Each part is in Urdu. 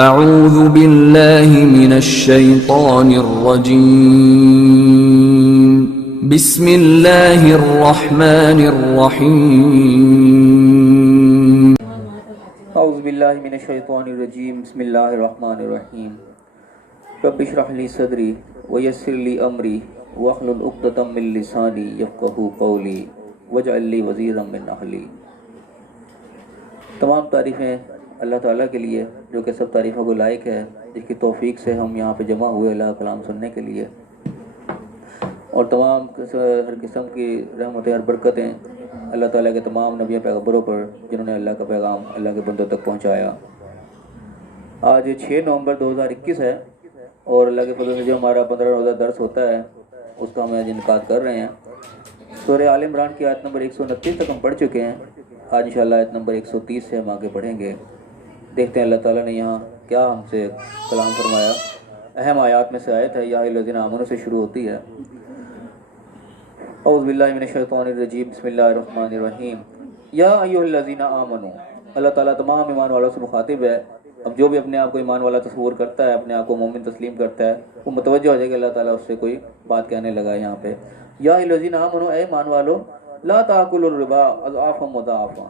اعوذ باللہ من الشیطان الرجیم بسم اللہ الرحمن الرحیم اعوذ باللہ من الشیطان الرجیم بسم اللہ الرحمن الرحیم رب اشرح لی صدری ویسر لی امری واحلل عقدۃ من لسانی یفقہوا قولی واجعل لی وزیرا من اہلی۔ تمام تعریفیں اللہ تعالیٰ کے لیے جو کہ سب تعریفوں کو لائق ہے، جس کی توفیق سے ہم یہاں پہ جمع ہوئے اللہ کا کلام سننے کے لیے، اور تمام ہر قسم کی رحمتیں اور برکتیں اللہ تعالیٰ کے تمام نبیوں پیغمبروں پر جنہوں نے اللہ کا پیغام اللہ کے بندوں تک پہنچایا۔ آج 6 نومبر 2021 ہے اور اللہ کے فضل سے جو ہمارا 15 روزہ درس ہوتا ہے اس کا ہم آج انعقاد کر رہے ہیں۔ سورہ آل عمران کی آیت نمبر 129 تک ہم پڑھ چکے ہیں، آج انشاءاللہ آیت نمبر 130 سے ہم آگے پڑھیں گے۔ دیکھتے ہیں اللہ تعالیٰ نے یہاں کیا ہم سے کلام فرمایا۔ اہم آیات میں سے آیت ہے یا ایھا الذین آمنوا سے شروع ہوتی ہے۔ اعوذ باللہ من الشیطان الرجیم بسم اللہ الرحمن الرحیم یا ایھا الذین آمنوا۔ اللہ تعالیٰ تمام ایمان والوں سے مخاطب ہے۔ اب جو بھی اپنے آپ کو ایمان والا تصور کرتا ہے، اپنے آپ کو مومن تسلیم کرتا ہے، وہ متوجہ ہو جائے کہ اللہ تعالیٰ اس سے کوئی بات کہنے لگا ہے یہاں پہ۔ یا ایھا الذین آمنوا، اے ایمان والو، لا تاکلوا الربا اضعافا مضاعفا،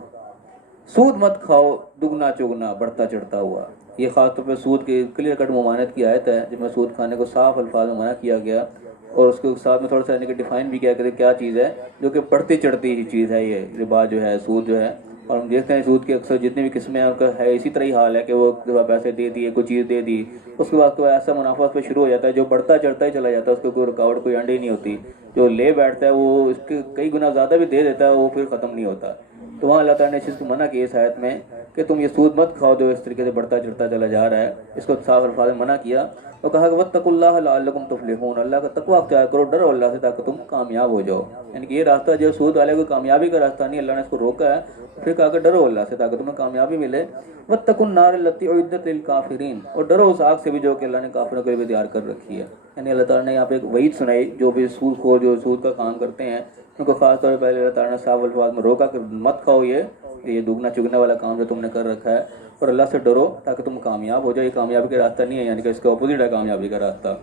سود مت کھاؤ دگنا چگنا بڑھتا چڑھتا ہوا۔ یہ خاص طور پہ سود کی کلیئر کٹ ممانعت کی آیت ہے، جس میں سود کھانے کو صاف الفاظ میں منع کیا گیا، اور اس کے ساتھ میں تھوڑا سا ڈیفائن بھی کیا کہ کیا چیز ہے جو کہ بڑھتی چڑھتی ہی چیز ہے۔ یہ ربا جو ہے، سود جو ہے، اور ہم دیکھتے ہیں سود کی اکثر جتنی بھی قسمیں ہیں ان کا ہے اسی طرح ہی حال ہے کہ وہ پیسے دے دیے، کوئی چیز دے دی، اس کے بعد تو ایسا منافع اس پہ شروع ہو جاتا ہے جو بڑھتا چڑھتا ہی چلا جاتا ہے، اس کو کوئی رکاوٹ کوئی انڈ ہی نہیں ہوتی۔ جو لے بیٹھتا ہے وہ اس کے کئی گنا زیادہ بھی دے دیتا ہے، وہ پھر ختم نہیں ہوتا۔ تو وہاں اللہ تعالیٰ نے اس چیز کو منع کی اس آیت میں کہ تم یہ سود مت کھاؤ جو اس طریقے سے بڑھتا چڑھتا چلا جا رہا ہے، اس کو صاف الفاظ میں منع کیا اور کہا کہ واتقوا اللہ لعلکم تفلحون، اللہ کا تقویٰ اختیار کرو، ڈرو اللہ سے تاکہ تم کامیاب ہو جاؤ۔ یعنی کہ یہ راستہ جو سود والے کو کامیابی کا راستہ نہیں، اللہ نے اس کو روکا ہے، پھر کہا کہ ڈرو اللہ سے تاکہ تمہیں کامیابی ملے۔ واتقوا النار التی اعدت للکافرین، اور ڈرو اس آگ سے بھی جو کہ اللہ نے کافروں کے لیے تیار کر رکھی ہے۔ یعنی اللہ تعالیٰ نے یہاں پہ ایک وعید سنائی، جو بھی سود خور جو سود کا کام کرتے ہیں ان کو خاص طور پہ پہلے اللہ تعالیٰ نے صاف الفاظ میں روکا کہ مت کھاؤ یہ دگنا چگنے والا کام جو تم نے کر رکھا ہے، اور اللہ سے ڈرو تاکہ تم کامیاب ہو جاؤ۔ یہ کامیابی کا راستہ نہیں ہے، یعنی کہ اس کا اپوزٹ ہے کامیابی کا راستہ۔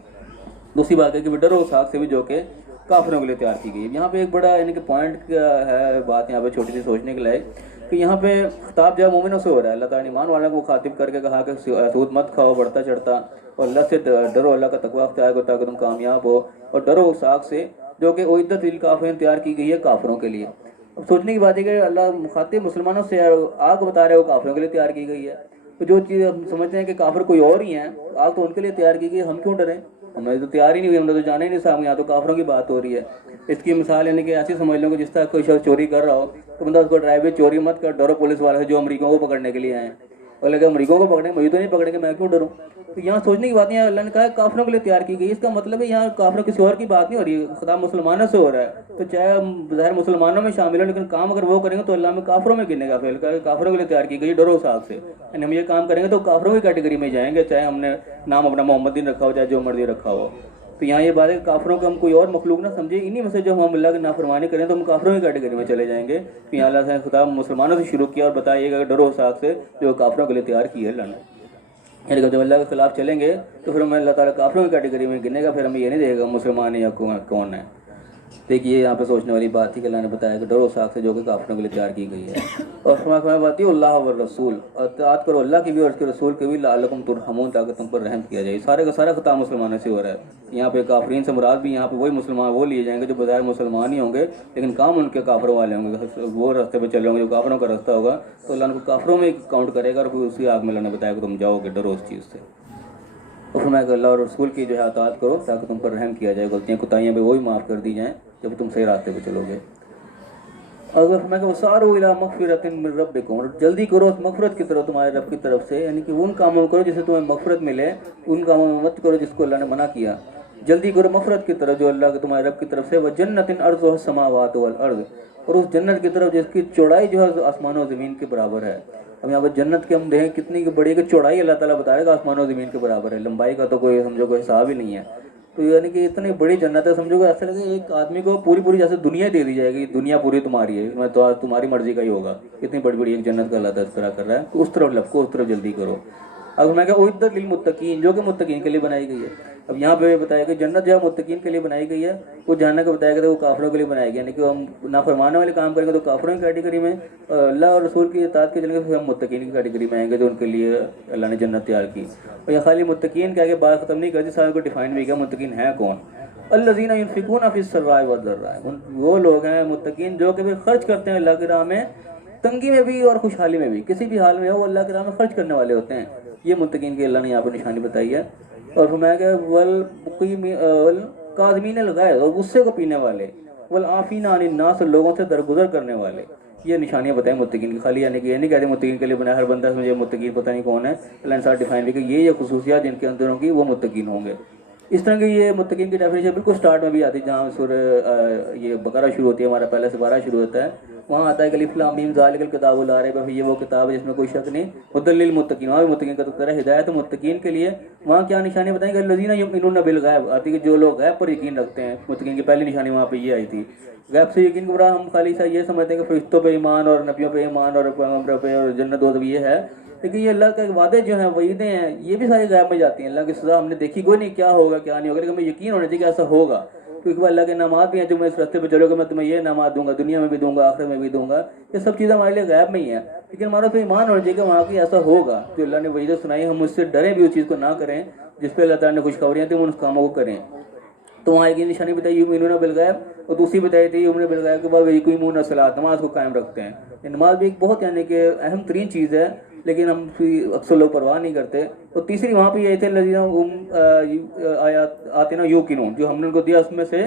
دوسری بات ہے کہ ڈرو اس آگ سے بھی جو کہ کافروں کے لیے تیار کی گئی ہے۔ یہاں پہ ایک بڑا یعنی کہ پوائنٹ ہے بات یہاں پہ چھوٹی سی سوچنے کے لائق کہ یہاں پہ خطاب جو ہے مومنوں سے ہو رہا ہے۔ اللہ تعالیٰ نے ایمان والوں کو خاطب کر کے کہا کہ سود مت کھاؤ بڑھتا چڑھتا، اور اللہ سے ڈرو، اللہ کا تقویٰ اختیار کرو تاکہ تم کامیاب ہو، اور ڈرو اس آگ سے جو کہ اعدت للکافرین تیار کی گئی ہے کافروں کے لیے۔ اب سوچنے کی بات ہے کہ اللہ مخاطب مسلمانوں سے آگ بتا رہے ہو کافروں کے لیے تیار کی گئی ہے، تو جو چیز ہم سمجھتے ہیں کہ کافر کوئی اور ہی ہیں، آگ تو ان کے لیے تیار کی گئی، ہم کیوں ڈریں؟ ہمیں تو تیار ہی نہیں ہوئی، ہم نے تو جانا ہی نہیں صاحب، یہاں تو کافروں کی بات ہو رہی ہے۔ اس کی مثال یعنی کہ ایسی سمجھ لو کہ جس طرح کوئی شخص چوری کر رہا ہو تو بندہ اس کو ڈرائیو چوری مت کر، ڈرو پولیس والے سے جو امریکوں کو پکڑنے کے لیے آئے ہیں، اور لگے امریکوں کو پکڑیں مجھے تو نہیں پکڑیں گے، میں کیوں ڈروں؟ تو یہاں سوچنے کی بات ہے، اللہ نے کہا کافروں کے لیے تیار کی گئی، اس کا مطلب ہے یہاں کافروں کسی اور کی بات نہیں ہو رہی ہے، خطاب مسلمانوں سے ہو رہا ہے۔ تو چاہے ظاہر مسلمانوں میں شامل ہو، لیکن کام اگر وہ کریں گے تو اللہ میں کافروں میں گننے کا فعل کہا کہ کافروں کے لیے تیار کی گئی، ڈرو صاحب سے۔ یعنی ہم یہ کام کریں گے تو کافروں کی کیٹیگری میں جائیں گے، چاہے ہم نے نام اپنا محمد دین رکھا ہو چاہے جو مرضی رکھا ہو۔ تو یہاں یہ بات ہے کہ کافروں کو ہم کوئی اور مخلوق نہ سمجھے، انہی میں سے جو ہم اللہ کی نافرمانی کریں تو ہم کافروں کی کیٹیگری میں چلے جائیں گے۔ تو یہاں اللہ نے خطاب مسلمانوں سے شروع کیا اور بتائیے گا کہ ڈرو اس آگ سے جو کافروں کے لیے تیار کی ہے اللہ نے۔ یعنی کہ جب اللہ کے خلاف چلیں گے تو پھر ہمیں اللہ تعالیٰ کافروں کی کیٹیگری میں گنے گا، پھر ہمیں یہ نہیں دے گا مسلمان یا کون ہے۔ دیکھیے یہاں پہ سوچنے والی بات تھی کہ اللہ نے بتایا کہ ڈرو اس آگ سے جو کہ کافروں کے لیے تیار کی گئی ہے، اور فرمایا باتی اللہ والرسول، اور اطاعت کرو اللہ کی بھی اور اس کے رسول کی بھی، لعلکم ترحمون، تاکہ تم پر رحم کیا جائے۔ سارے کا سارا خطاب مسلمانوں سے ہو رہا ہے۔ یہاں پہ کافرین سے مراد بھی یہاں پہ وہی مسلمان وہ لیے جائیں گے جو بظاہر مسلمان ہی ہوں گے لیکن کام ان کے کافروں والے ہوں گے، وہ راستے پہ چلے ہوں گے جو کافروں کا راستہ ہوگا، تو اللہ ان کو کافروں میں کاؤنٹ کرے گا، اور پھر اسی آگ میں اللہ نے بتایا کہ تم جاؤ گے ڈرو اس چیز سے۔ اور فرمایا کہ اللہ اور رسول کی جو ہے اطاعت کرو تاکہ تم پر رحم کیا جائے، غلطیاں کوتاہیاں بھی وہی معاف کر دی جائیں جب تم صحیح راستے پہ چلو گے۔ اگر فرمایا کہ وسارعوا الی مغفرۃ من ربکم، اور جلدی کرو اس مغفرت کی طرف تمہارے رب کی طرف سے، یعنی کہ ان کاموں کرو جس سے تمہیں مغفرت ملے، ان کاموں میں مت کرو جس کو اللہ نے منع کیا۔ جلدی کرو مغفرت کی طرف جو اللہ کے تمہارے رب کی طرف سے، وجنۃ عرضها السماوات والارض، اور اس جنت کی طرف جس کی چوڑائی جو ہے آسمان و زمین کے برابر ہے۔ اب یہاں پر جنت کے ہم دیکھیں کتنی بڑی کہ چوڑائی اللہ تعالیٰ بتائے گا آسمان و زمین کے برابر ہے، لمبائی کا تو کوئی سمجھو کوئی حساب ہی نہیں ہے۔ تو یعنی کہ اتنی بڑی جنت ہے، سمجھو کہ ایسا لگے ایک آدمی کو پوری جیسے دنیا دے دی جائے گی، دنیا پوری تمہاری ہے، میں تو تمہاری مرضی کا ہی ہوگا، اتنی بڑی ایک جنت کا اللہ تذکرہ کر رہا ہے۔ تو اس طرف لپکو، اس طرف جلدی کرو۔ اب میں کہ اعدت للمتقین جو کہ متقین کے لیے بنائی گئی ہے. اب یہاں پہ بتایا کہ جنت جو ہے متقین کے لیے بنائی گئی ہے, وہ جہنم کو بتایا گیا وہ کافروں کے لیے بنائی گئی, یعنی کہ ہم نافرمانے والے کام کریں گے تو کافروں کی کیٹیگری میں, اللہ اور رسول کی اطاعت کے چلیں گے پھر ہم متقین کی کیٹیگری میں آئیں گے جو ان کے لیے اللہ نے جنت تیار کی. اور یہ خالی متقین کہہ کے بات ختم نہیں کرتی, سارے کو ڈیفائن بھی کیا متقین ہیں کون. الذین ينفقون فی السراء والضراء, وہ لوگ ہیں متقین جو کہ پھر خرچ کرتے ہیں اللہ کی راہ میں, تنگی میں بھی اور خوشحالی میں بھی, کسی بھی حال میں ہو وہ اللہ کی راہ میں خرچ کرنے والے ہوتے ہیں. یہ متقین کی اللہ نے یہاں پر نشانی بتائی ہے. اور فرمایا کہ والکاظمین الغیظ, اور غصے کو پینے والے, والعافین عن الناس, لوگوں سے درگزر کرنے والے. یہ نشانیاں بتائیں متقین کی. خالی یعنی کہ یہ نہیں کہتے متقین کے لیے بنا ہر بندہ مجھے متقین پتہ نہیں کون ہے, اللہ نے ساتھ ڈیفائن بھی کہ یہ خصوصیات جن کے اندر ہوں گی وہ متقین ہوں گے. اس طرح کی یہ متقین کی ڈیفینیشن بالکل سٹارٹ میں بھی آتی ہے, جہاں سورہ یہ بقرہ شروع ہوتی ہے, ہمارا پہلا سپارہ شروع ہوتا ہے, وہاں آتا ہے کہ الف لام میم ذالک الکتاب لا ریب فیہ, یہ وہ کتاب ہے جس میں کوئی شک نہیں, ہدی للمتقین, وہاں بھی متقین کا تذکرہ ہے, ہدایت متقین کے لیے. وہاں کیا نشانی بتائیں کہ الذین یؤمنون بالغیب, آتی ہے کہ جو لوگ غیب پر یقین رکھتے ہیں. متقین کی پہلی نشانی وہاں پہ یہ آئی تھی. غیب سے یقین کو ہم خالی سا یہ سمجھتے ہیں کہ فرشتوں پہ ایمان اور نبیوں پہ ایمان اور پیغمبروں پہ اور جنت دوزخ یہ ہے, لیکن یہ اللہ کے وعدے جو ہیں وعیدیں ہیں یہ بھی ساری غیب میں جاتی ہیں. اللہ کی سزا ہم نے دیکھی کوئی نہیں, کیا ہوگا کیا نہیں ہوگا, لیکن ہمیں یقین ہونا چاہیے کہ ایسا ہوگا, کیونکہ اللہ کے انعامات بھی ہیں. جو میں اس راستے پہ چلو گے میں تمہیں یہ انعامات دوں گا, دنیا میں بھی دوں گا آخرت میں بھی دوں گا, یہ سب چیزیں ہمارے لیے غیب میں ہی ہیں. لیکن ہمارا تو ایمان ہونا چاہیے کہ وہاں کی ایسا ہوگا, جو اللہ نے وعیدیں سنائی ہم اس سے ڈریں بھی, اس چیز کو نہ کریں جس پہ اللہ تعالیٰ نے خوشخبریاں تھیں, ان کاموں کو کریں. تو وہاں ایک نشانی بتائی یؤمنون بالغیب, اور دوسری بتائی تھی یؤمنون بالغیب کے بعد یقیمون الصلاۃ, نماز کو قائم رکھتے ہیں. نماز بھی ایک بہت یعنی کہ اہم ترین چیز ہے, لیکن ہم اکثر لوگ پرواہ نہیں کرتے. اور تیسری وہاں پہ یہ تھے الذین آتینا یوقنون, جو ہم نے ان کو دیا اس میں سے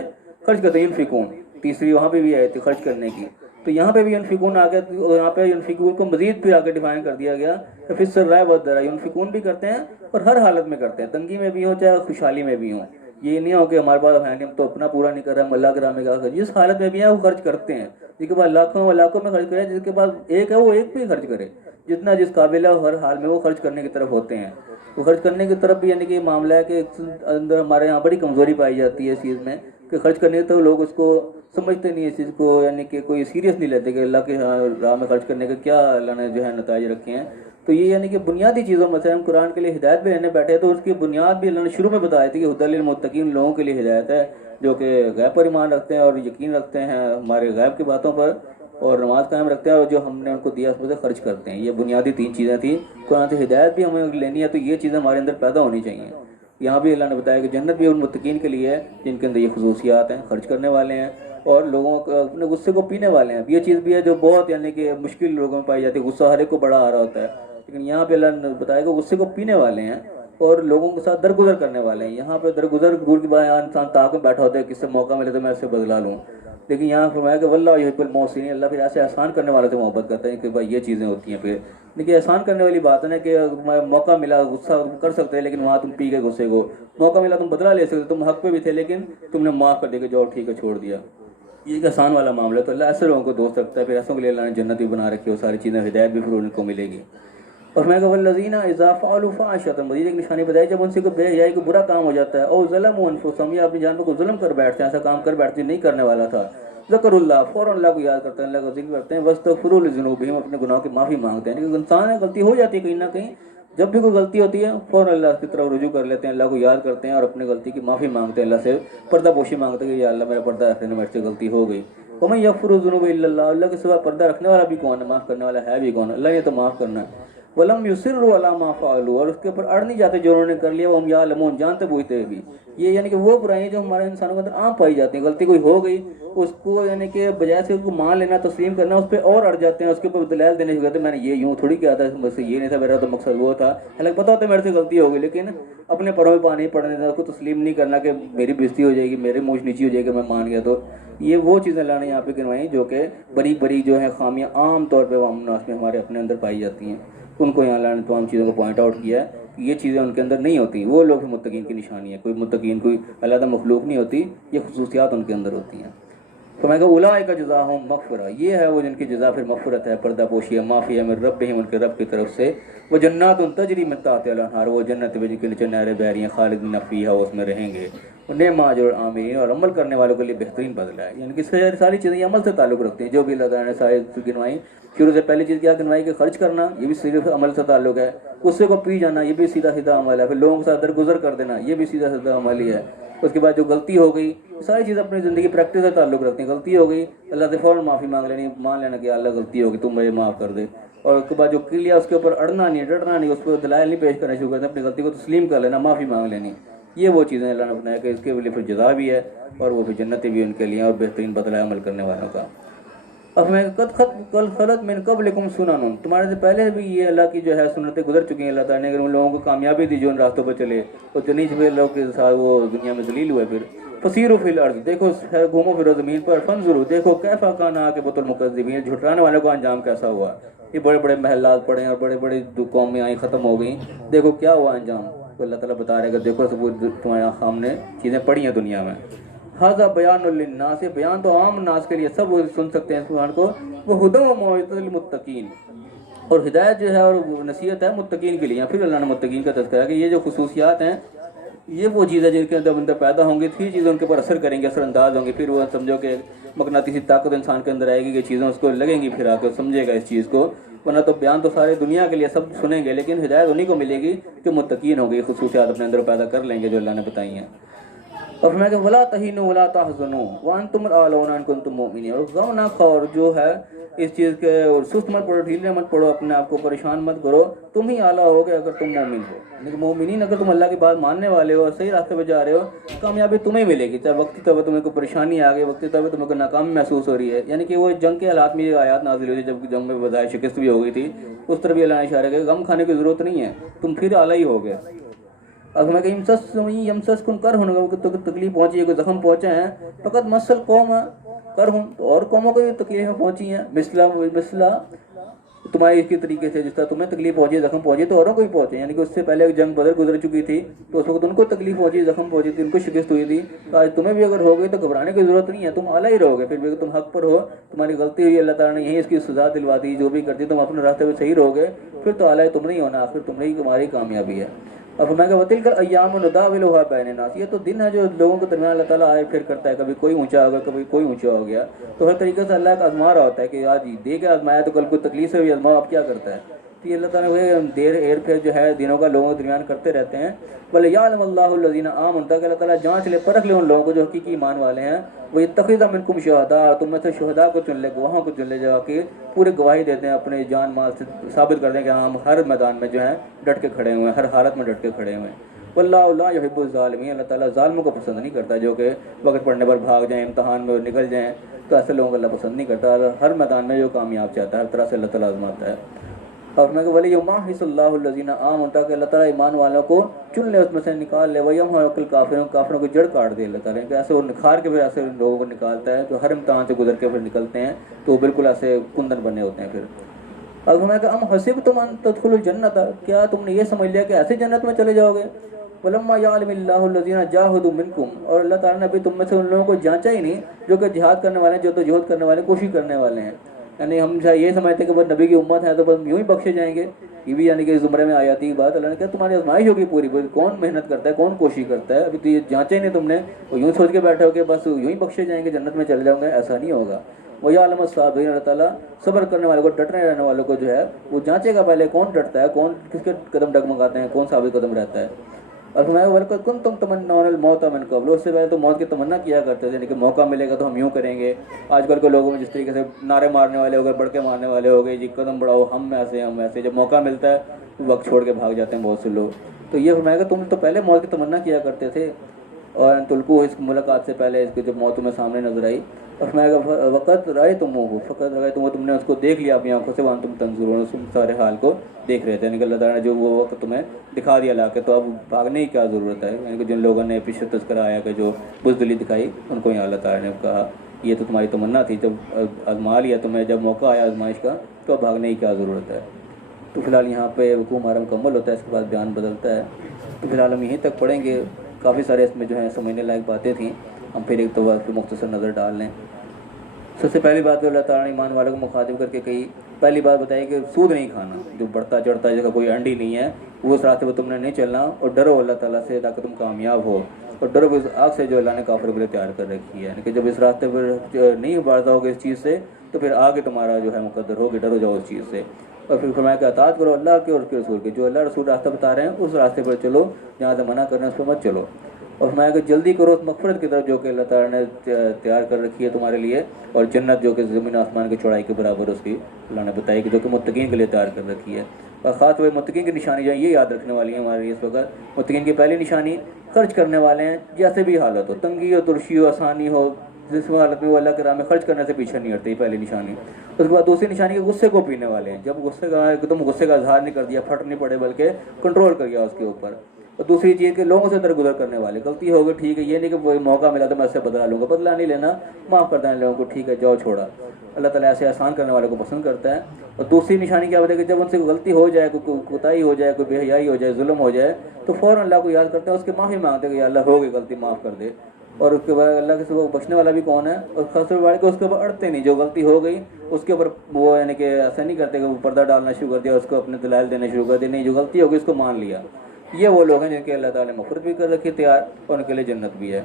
خرچ کرتے ہیں. ینفقون تیسری وہاں پہ بھی آئی تھی خرچ کرنے کی. تو یہاں پہ بھی ینفقون آ گیا, اور یہاں پہ ینفقون کو مزید پھر آگے ڈیفائن کر دیا گیا کہ فی السراء والضراء, ینفقون بھی کرتے ہیں اور ہر حالت میں کرتے ہیں, تنگی میں بھی ہوں چاہے خوشحالی میں بھی ہوں. یہ نہیں ہو کہ ہمارے پاس ہے نہیں, ہم تو اپنا پورا نہیں کر رہے, ہم اللہ کے راہ میں کیا, جس حالت میں بھی ہیں وہ خرچ کرتے ہیں. جس کے پاس لاکھوں لاکھوں میں خرچ کرے, جس کے پاس ایک ہے وہ ایک پہ ہی خرچ کرے, جتنا جس قابل ہے ہر حال میں وہ خرچ کرنے کی طرف ہوتے ہیں. وہ خرچ کرنے کی طرف بھی یعنی کہ معاملہ ہے کہ اندر ہمارے یہاں بڑی کمزوری پائی جاتی ہے اس چیز میں, کہ خرچ کرنے تو لوگ اس کو سمجھتے نہیں, اس چیز کو یعنی کہ کوئی سیریس نہیں لیتے کہ اللہ کے راہ میں خرچ کرنے کا کیا اللہ نے جو ہے نتائج رکھے ہیں. تو یہ یعنی کہ بنیادی چیزوں میں سے ہم قرآن کے لیے ہدایت بھی لینے بیٹھے, تو اس کی بنیاد بھی اللہ نے شروع میں بتائی تھی کہ ہدی للمتقین, لوگوں کے لیے ہدایت ہے جو کہ غیب پر ایمان رکھتے ہیں اور یقین رکھتے ہیں ہمارے غیب کی باتوں پر, اور نماز قائم رکھتے ہیں, اور جو ہم نے ان کو دیا اس میں سے خرچ کرتے ہیں. یہ بنیادی تین چیزیں تھیں. قرآن سے ہدایت بھی ہمیں لینی ہے تو یہ چیزیں ہمارے اندر پیدا ہونی چاہیے. یہاں بھی اللہ نے بتایا کہ جنت بھی ان متقین کے لیے ہے جن کے اندر یہ خصوصیات ہیں, خرچ کرنے والے ہیں اور لوگوں کو اپنے غصے کو پینے والے ہیں. یہ چیز بھی ہے جو بہت یعنی کہ مشکل لوگوں میں پائی جاتی ہے, غصہ ہر ایک کو بڑا آ رہا ہوتا ہے, لیکن یہاں پہ اللہ نے بتایا کہ غصے کو پینے والے ہیں اور لوگوں کے ساتھ درگزر کرنے والے ہیں. یہاں پہ درگزر دور کی بات, انسان طاق میں بیٹھا ہوتا ہے, کس سے موقع ملے تو میں اس سے بدلا لوں, لیکن یہاں فرمایا کہ واللہ یحب المحسنین, اللہ پھر ایسے احسان کرنے والے سے محبت کرتا ہے کہ بھائی یہ چیزیں ہوتی ہیں. پھر لیکن احسان کرنے والی بات ہے نا کہ موقع ملا غصہ کر سکتے ہیں, لیکن وہاں تم پی گئے غصے کو, موقع ملا تم بدلا لے سکتے, تم حق پہ بھی تھے لیکن تم نے معاف کر دیا کہ جو ٹھیک ہے چھوڑ دیا. یہ ایک آسان والا معاملہ ہے. تو اللہ ایسے لوگوں کو دوست رکھتا ہے, پھر ایسوں کے لیے اللہ نے جنت بھی بنا رکھی ہے, وہ ساری چیزیں ہدایت بھی پھر ان کو ملے گی. اور میں کہ والذین اذا فعلوا فاحشۃ, مزید ایک نشانی بتائی جب ان سے کوئی بے حیائی کو برا کام ہو جاتا ہے, او ظلموا انفسهم, یا اپنی جان پر کوئی ظلم کر بیٹھتے ہیں, ایسا کام کر بیٹھتے نہیں کرنے والا تھا, ذکر اللہ, فوراً اللہ کو یاد کرتے ہیں, اللہ کا ذکر کرتے ہیں, واستغفروا لذنوبہم, اپنے گناہوں کی معافی مانگتے ہیں. کیونکہ انسان ہے غلطی ہو جاتی ہے کہیں نہ کہیں, جب بھی کوئی غلطی ہوتی ہے فوراً اللہ کی طرف رجوع کر لیتے ہیں, اللہ کو یاد کرتے ہیں اور اپنے غلطی کی معافی مانگتے ہیں, اللہ سے پردہ پوشی مانگتے ہیں کہ یا اللہ میرا پردہ رکھنے میں میرے سے غلطی ہو گئی. ومن یغفر الذنوب الا اللہ, اللہ کے سوا پردہ رکھنے والا بھی کون ہے, معاف کرنے والا ہے بھی کون, اللہ نے تو معاف کرنا ہے. ولم یصروا علی ما فعلوا, اور اس کے اوپر اڑ نہیں جاتے جو انہوں نے کر لیا, وہ ہم یعلمون, جانتے بوجھتے ہوئے بھی. یہ یعنی کہ وہ برائیاں جو ہمارے انسانوں کے اندر عام پائی جاتی ہیں, غلطی کوئی ہو گئی اس کو یعنی کہ بجائے سے اس کو مان لینا, تسلیم کرنا, اس پہ اور اڑ جاتے ہیں, اس کے اوپر دلائل دینے سے کہتے ہیں میں نے یہ یوں تھوڑی کیا تھا, مجھ سے یہ نہیں تھا, میرا تو مقصد وہ تھا, حالانکہ پتہ ہوتا ہے میرے سے غلطی ہو گئی, لیکن اپنے پروں میں پانی پڑنے دینا, اس کو تسلیم نہیں کرنا کہ میری بےزتی ہو جائے گی, میری مونچھ نیچی ہو جائے گی, میں مان گیا. تو یہ وہ چیزیں اللہ نے یہاں پہ گنوائی جو کہ بڑی بڑی جو ہیں خامیاں عام طور پہ عوام الناس میں ہمارے اپنے اندر پائی جاتی ہیں, ان کو یہاں اللہ نے تمام چیزوں کو پوائنٹ آؤٹ کیا ہے کہ یہ چیزیں ان کے اندر نہیں ہوتی. وہ لوگ متقین کی نشانی ہے, کوئی متقین کوئی علیحدہ مخلوق نہیں ہوتی, یہ خصوصیات ان کے اندر ہوتی ہیں. تو میں کہا اولئک جزاہم مغفرہ, یہ ہے وہ جن کی جزا پھر مغفرت ہے, پردہ پوشی ہے, معافی ہے من ربہم, ان کے رب کی طرف سے. وہ جنات تجری من تحتہا الانہار, وہ جنت جن کے نیچے نہریں بہ رہی ہیں, خالدین فیہا, اس میں رہیں گے. نعم اجر العاملین، اور عمل کرنے والوں کے لیے بہترین بدلہ ہے. یعنی کہ ساری چیزیں عمل سے تعلق رکھتی ہیں. جو بھی اللہ تعالیٰ نے ساری گنوائی، شروع سے پہلی چیز کیا گنوائی کہ خرچ کرنا، یہ بھی صرف عمل سے تعلق ہے. غصے کو پی جانا، یہ بھی سیدھا سیدھا عمل ہے. پھر لوگوں کے ساتھ درگزر کر دینا، یہ بھی سیدھا سیدھا عمل ہی ہے. اس کے بعد جو غلطی ہو گئی، ساری چیزیں اپنی زندگی پریکٹس سے تعلق رکھتی ہیں. غلطی ہو گئی، اللہ سے فوراً معافی مانگ لینی، مان لینا کہ اللہ غلطی ہوگی، تم مجھے معاف کر دے. اور اس کے بعد جو کی لیا اس کے اوپر اڑنا نہیں، ڈرنا نہیں، اس پہ دلائل نہیں پیش کرنا شروع کرنا، اپنی غلطی کو تسلیم کر لینا، معافی مانگ لینی. یہ وہ چیزیں اللہ نے بنایا کہ اس کے لیے پھر جزا بھی ہے، اور وہ پھر جنتی بھی ان کے لیے، اور بہترین بدلہ عمل کرنے والوں کا. اب میں کل خلط من قبلکم سنن، تمہارے سے پہلے بھی یہ اللہ کی جو ہے سنتیں گزر چکی ہیں. اللہ تعالیٰ نے اگر ان لوگوں کو کامیابی دی جو ان راستوں پہ چلے، اور جو نہیں چلے لوگ کے ساتھ وہ دنیا میں ذلیل ہوئے. پھر فسیروا فی الارض، دیکھو گھومو پھرو زمین پر. فانظروا، دیکھو کیف کان عاقبۃ المکذبین، جھٹلانے والوں کا انجام کیسا ہوا. یہ بڑے بڑے محلات پڑے ہیں اور بڑے بڑے قومیں آئیں ختم ہو گئیں، دیکھو کیا ہوا انجام. تو اللہ تعالیٰ بتا رہے گا دیکھو سب تمہارے سامنے چیزیں پڑی ہیں دنیا میں. ھذا بیان للناس، بیان تو عام ناس کے لیے، سب سن سکتے ہیں اس قرآن کو. وہدی وموعظۃ للمتقین، اور ہدایت جو ہے اور نصیحت ہے متقین کے لیے. پھر اللہ نے متقین کا تذکرہ کہ یہ جو خصوصیات ہیں، یہ وہ چیزیں جن کے اندر پیدا ہوں گی، تھی چیزیں ان کے اوپر اثر کریں گے، اثر انداز ہوں گی. پھر وہ سمجھو کہ مقناطیسی طاقت انسان کے اندر آئے گی کہ چیزیں اس کو لگیں گی، پھر آ کے سمجھے گا اس چیز کو. ورنہ تو بیان تو سارے دنیا کے لیے سب سنیں گے، لیکن ہدایت انہیں کو ملے گی جو متقین ہوں گی، خصوصیات اپنے اندر پیدا کر لیں گے جو اللہ نے بتائی ہیں. اور فرمایا کہ ولا تہینوا ولا تحزنوا وانتم الاعلون ان کنتم مؤمنین، اور غم نہ کھاؤ اور جو ہے اس چیز کے، اور سست مت پڑو، ڈھیلے مت پڑو، اپنے آپ کو پریشان مت کرو. تم ہی اعلیٰ ہوگے اگر تم مومن ہو. لیکن مومنین اگر تم اللہ کی بات ماننے والے ہو اور صحیح راستے پہ جا رہے ہو، کامیابی تمہیں ملے گی. چاہے وقتی طور پر تمہیں کوئی پریشانی آ گئی، وقتی طور پر تمہیں کوئی ناکامی محسوس ہو رہی ہے. یعنی کہ وہ جنگ کے حالات میں یہ آیات نازل ہوئی تھی جب جنگ میں بظاہر شکست بھی ہو گئی تھی، اس طرح بھی اللہ نے اشارہ کیا کہ غم کھانے کی ضرورت نہیں ہے، تم پھر اعلیٰ ہی ہوگے. اب میں کہ یمسس کن کر ہوں، تو تکلیف پہنچی ہے، کوئی زخم پہنچے ہیں. فقط مسل قوم کر ہوں، تو اور قوموں کو بھی تکلیفیں پہنچی ہیں. مثلا تمہاری اس کے طریقے سے جس طرح تمہیں تکلیف پہنچی، زخم پہنچی، تو اوروں کو بھی پہنچے. یعنی کہ اس سے پہلے ایک جنگ بدر گزر چکی تھی، تو اس وقت ان کو تکلیف پہنچی، زخم پہنچی تھی، ان کو شکست ہوئی تھی. تو آج تمہیں بھی اگر ہو گئی تو گھبرانے کی ضرورت نہیں ہے، تم اعلیٰ ہی رہو گے. پھر بھی اگر تم حق پر ہو، تمہاری غلطی ہوئی، اللہ تعالیٰ نے یہی اس کی سزا دلوا دی، جو بھی کرتی تم اپنے راستے پہ صحیح رہو گے، پھر تو اعلیٰ تم نہیں ہونا، آخر تم نہیں، تمہاری کامیابی ہے. اور فرمایا کہ وتلک الایام نداولها بین الناس، یہ تو دن ہے جو لوگوں کے درمیان اللہ تعالیٰ آئے پھر کرتا ہے. کبھی کوئی اونچا ہوگا، کبھی کوئی اونچا ہو گیا. تو ہر طریقے سے اللہ کا آزما رہا ہوتا ہے کہ آج دے کے آزمایا تو کل کوئی تکلیف سے بھی آزماؤ، اب کیا کرتا ہے. تو یہ اللہ تعالیٰ وہ دیر ہیر پھر جو ہے دنوں کا لوگوں کے درمیان کرتے رہتے ہیں. وَلِيَعْلَمَ اللَّهُ الَّذِينَ آمَنُوا، تاکہ اللہ تعالیٰ جانچ لے، پرکھ لے ان لوگوں کو جو حقیقی ایمان والے ہیں. وَيَتَّخِذَ مِنْكُمْ شُهَدَاءَ، تم میں سے شہداء کو چن لے، گواہوں کو چن لے، جو کہ پورے گواہی دیتے ہیں، اپنے جان مال سے ثابت کر دیں کہ ہم ہر میدان میں جو ہیں ڈٹ کے کھڑے ہوئے ہیں، ہر حالت میں ڈٹ کے کھڑے ہوئے ہیں. واللہ لا يحب الظالمین، اللہ تعالیٰ ظالموں کو پسند نہیں کرتا، جو کہ وقت پڑنے پر بھاگ جائیں، امتحان میں نکل جائیں. تو ایسے لوگوں کو اللہ پسند نہیں کرتا. ہر میدان میں جو کامیاب چاہتا ہے، ہر طرح سے اللہ تعالیٰ آزماتا ہے. اور میں کہ وَلِيُمَحِّصَ اللَّهُ الَّذِينَ آمَنُوا، تاکہ اللہ تعالیٰ ایمان والوں کو چن لے، اس میں سے نکال لے. وَيَمْحَقُ الْكَافِرِينَ، کافروں کو جڑ کاٹ دے اللہ تعالیٰ. کہ ایسے وہ نکھار کے پھر ایسے لوگوں کو نکالتا ہے جو ہر امتحان سے گزر کے پھر نکلتے ہیں، تو وہ بالکل ایسے کندن بنے ہوتے ہیں. پھر اب ہمیں کہ ام حسبتم ان تدخلوا الجنۃ، کیا تم نے یہ سمجھ لیا کہ ایسے جنت میں چلے جاؤ گے. وَلَمَّا يَعْلَمِ اللَّهُ الَّذِينَ جَاهَدُوا مِنْكُمْ، اور اللہ تعالیٰ نے ابھی تم میں سے ان لوگوں کو جانچا ہی نہیں جو کہ جہاد کرنے والے ہیں، جو تو جہاد کرنے والے، کوشش کرنے والے ہیں. یعنی ہم یہ سمجھتے ہیں کہ بس نبی کی امت ہے تو بس یوں ہی بخشے جائیں گے. یہ بھی یعنی کہ زمرے میں آ جاتی ہے بات. اللہ نے کہا تمہاری آزمائش ہوگی پوری پوری، کون محنت کرتا ہے، کون کوشش کرتا ہے. ابھی تو یہ جانچا ہی نہیں تم نے، وہ یوں سوچ کے بیٹھے ہو کہ بس یوں ہی بخشے جائیں گے، جنت میں چلے جاؤں گے. ایسا نہیں ہوگا. وَيَعْلَمُ الصَّابِرِينَ، اللہ تعالیٰ صبر کرنے والے کو، ڈٹنے رہنے والوں کو جو ہے وہ جانچے گا پہلے کون ڈٹتا ہے، کون کس کے قدم ڈگمگاتے ہیں، کون ثابت قدم رہتا ہے. اور فرمایا وَلَقَدْ كُنْتُمْ تَمَنَّوْنَ الْمَوْتَ مِنْ قَبْلُ، اس سے پہلے تو موت کی تمنا کیا کرتے تھے، یعنی کہ موقع ملے گا تو ہم یوں کریں گے. آج کل کے لوگوں میں جس طریقے سے نعرے مارنے والے ہو گئے، بڑھ کے مارنے والے ہو گئے، جی قدم بڑھاؤ، ہم ایسے ہم ایسے. جب موقع ملتا ہے وقت چھوڑ کے بھاگ جاتے ہیں بہت سے لوگ. تو یہ فرمایا کہ تم تو پہلے موت کی تمنا کیا کرتے تھے، اور تلکو اس ملاقات سے پہلے اس کی جب موت تمہیں سامنے نظر آئی. اور فرمایا کہ وقت رائے تم ہو، فقط رائے تم نے اس کو دیکھ لیا اپنی آنکھوں سے، وہاں تم تنظرون، تم سارے حال کو دیکھ رہے تھے. یعنی کہ اللہ تعالیٰ نے جو وہ وقت تمہیں دکھا دیا لا کے، تو اب بھاگنے کی کیا ضرورت ہے. یعنی کہ جن لوگوں نے پیچھے تذکرہ آیا کہ جو بزدلی دکھائی، ان کو یہاں اللہ تعالیٰ نے کہا یہ تو تمہاری تمنا تھی، جب آزما لیا تمہیں، جب موقع آیا آزمائش کا، تو اب بھاگنے کی کیا ضرورت ہے. تو فی الحال یہاں پہ رکوع ہمارا مکمل ہوتا ہے، اس کے بعد بیان بدلتا ہے. تو فی الحال ہم یہیں تک پڑھیں گے. کافی سارے اس میں جو ہیں سمجھنے لائق باتیں تھیں، ہم پھر ایک تو مختصر نظر ڈال لیں. سب سے پہلی بات تو اللہ تعالیٰ نے ایمان والوں کو مخاطب کر کے کہی، پہلی بات بتائی کہ سود نہیں کھانا، جو بڑھتا چڑھتا ہے، جس کا کوئی انڈی نہیں ہے، وہ اس راستے پہ تم نے نہیں چلنا. اور ڈرو اللہ تعالیٰ سے تاکہ تم کامیاب ہو. اور ڈرو اس آگ سے جو اللہ نے کافر کے لیے تیار کر رکھی ہے، یعنی کہ جب اس راستے پر نہیں بارزہ ہوگے اس چیز سے تو پھر آگے تمہارا جو ہے مقدر ہوگی، ڈرو جاؤ اس چیز سے۔ اور پھر فرمایا کہ اطاعت کرو اللہ کے اور اس کے رسول کے، جو اللہ رسول راستہ بتا رہے ہیں اس راستے پر چلو، جہاں سے منع کر رہے ہیں اس پہ مت چلو۔ اور فرمایا کہ جلدی کرو اس مغفرت کی طرف جو کہ اللہ تعالیٰ نے تیار کر رکھی ہے تمہارے لیے، اور جنت جو کہ زمین آسمان کی چوڑائی کے برابر اس کی اللہ نے بتائی کہ جو کہ متقین کے لیے تیار کر رکھی ہے۔ اور خاص طور پر متقین کی نشانی جو ہے یہ یاد رکھنے والی ہے ہمارے لیے اس وقت۔ متقین کی پہلی نشانی خرچ کرنے والے ہیں، جیسے بھی حالت ہو، تنگی ہو، ترشی ہو، آسانی ہو، جس حالت میں وہ اللہ کے راہ میں خرچ کرنے سے پیچھے نہیں ہٹتے، پہلی نشانی۔ اس کے بعد دوسری نشانی کہ غصے کو پینے والے ہیں، جب غصے کا تم غصے کا اظہار نہیں کر دیا، پھٹ نہیں پڑے بلکہ کنٹرول کر گیا اس کے اوپر۔ اور دوسری چیز کہ لوگوں سے درگزر کرنے والے، غلطی ہو گئی ٹھیک ہے، یہ نہیں کہ کوئی موقع ملا تو میں اس سے بدلا لوں گا، بدلا نہیں لینا، معاف کر دینا لوگوں کو، ٹھیک ہے جاؤ چھوڑا۔ اللہ تعالیٰ ایسے آسان کرنے والے کو پسند کرتا ہے۔ اور دوسری نشانی کیا ہوتی ہے کہ جب ان سے غلطی ہو جائے، کوئی کوتاہی ہو جائے، کوئی بے حیائی ہو جائے، ظلم ہو جائے تو فوراً اللہ کو یاد کرتے ہیں، اس کے معافی مانگتے ہیں کہ یا اللہ ہو گئی غلطی، معاف کر دے۔ اور اس کے بعد اللہ کے سوا بخشنے والا بھی کون ہے، اور خاص طور پر اس کے اوپر اڑتے نہیں، جو غلطی ہو گئی اس کے اوپر وہ یعنی کہ ایسا نہیں کرتے کہ وہ پردہ ڈالنا شروع کر دیا، اس کو اپنے دلائل دینا شروع کر دیا، نہیں جو غلطی ہوگی اس کو مان لیا۔ یہ وہ لوگ ہیں جن کے اللہ تعالیٰ نے مغفرت بھی کر رکھی تیار، اور ان کے لیے جنت بھی ہے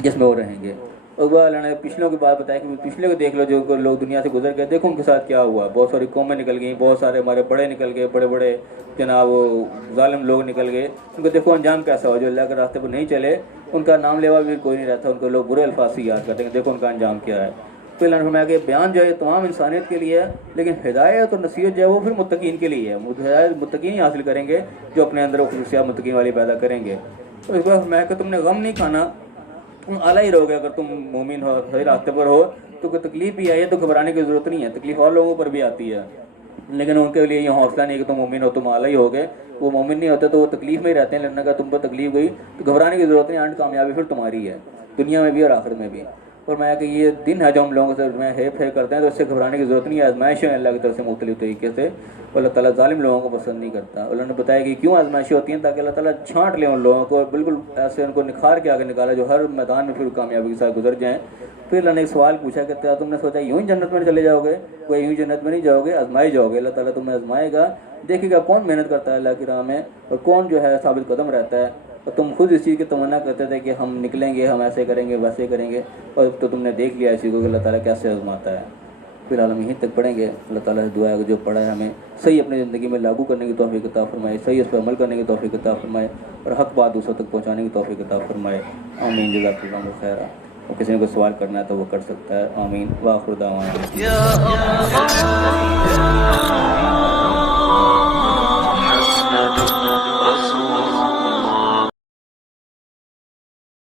جس میں وہ رہیں گے۔ اور وہ اللہ نے پچھلوں کی بات بتائی کہ پچھلے کو دیکھ لو، جو لوگ دنیا سے گزر گئے، دیکھو ان کے ساتھ کیا ہوا، بہت ساری قومیں نکل گئیں، بہت سارے ہمارے بڑے نکل گئے، بڑے بڑے جناب ظالم لوگ نکل گئے، ان کو دیکھو انجام کیسا ہوا۔ جو اللہ کے راستے پر نہیں چلے ان کا نام لیوا بھی کوئی نہیں رہتا، ان کو لوگ برے الفاظ سے یاد کرتے ہیں، دیکھو ان کا انجام کیا ہے۔ پھر اللہ نے فرمایا کہ بیان جو ہے تمام انسانیت کے لیے ہے، لیکن ہدایت اور نصیحت جو ہے وہ پھر متقین کے لیے ہے، ہدایت متقین ہی حاصل کریں گے جو اپنے اندر خصوصیات متقین والی پیدا کریں گے۔ تو اس بار فرمایا کہ تم نے غم نہیں کھانا، تم اعلیٰ ہی رہو گے، اگر تم مومن ہو، صحیح راستے پر ہو تو کوئی تکلیف بھی آئی ہے تو گھبرانے کی ضرورت نہیں ہے، تکلیف اور لوگوں پر بھی آتی ہے، لیکن ان کے لیے یہ حوصلہ نہیں کہ تم مومن ہو، تم اعلیٰ ہی ہو گئے۔ وہ مومن نہیں ہوتے تو وہ تکلیف میں ہی رہتے ہیں، لڑنے کا تم پر تکلیف گئی تو گھبرانے کی ضرورت نہیں، اینڈ کامیابی پھر تمہاری ہے، دنیا میں بھی اور آخرت میں بھی۔ اور میں کہ یہ دن ہے جو ہم لوگوں سے ہے پھیر کرتے ہیں تو اس سے گھبرانے کی ضرورت نہیں ہے، آزمائشیں اللہ کی طرف سے مختلف طریقے سے، اللہ تعالیٰ ظالم لوگوں کو پسند نہیں کرتا۔ اللہ نے بتایا کہ کیوں آزمائشیں ہوتی ہیں، تاکہ اللہ تعالیٰ چھانٹ لے ان لوگوں کو اور بالکل ایسے ان کو نکھار کے آگے نکالا جو ہر میدان میں پھر کامیابی کے ساتھ گزر جائیں۔ پھر اللہ نے ایک سوال پوچھا کہ کیا تم نے سوچا یوں ہی جنت میں چلے جاؤ گے؟ کوئی یوں جنت میں نہیں جاؤ گے، آزمائے جاؤ گے، اللہ تعالیٰ تمہیں آزمائے گا، دیکھے گا کون محنت کرتا ہے اللہ کی راہ میں اور کون جو ہے ثابت قدم رہتا ہے۔ اور تم خود اس چیز کی تمنا کرتے تھے کہ ہم نکلیں گے، ہم ایسے کریں گے، ویسے کریں گے، اور تو تم نے دیکھ لیا اسی کو کہ اللہ تعالیٰ کیسے آزماتا ہے۔ پھر ہم یہیں تک پڑھیں گے۔ اللہ تعالیٰ سے دعا ہے کہ جو پڑھا ہے ہمیں صحیح اپنی زندگی میں لاگو کرنے کی توفیق عطا فرمائے، صحیح اس پر عمل کرنے کی توفیق عطا فرمائے، اور حق بات دوسروں تک پہنچانے کی توفیق عطا فرمائے۔ آمین۔ جزاک اللہ خیر۔ اور کسی نے کوئی سوال کرنا ہے تو وہ کر سکتا ہے۔ آمین۔ وآخر دعوانا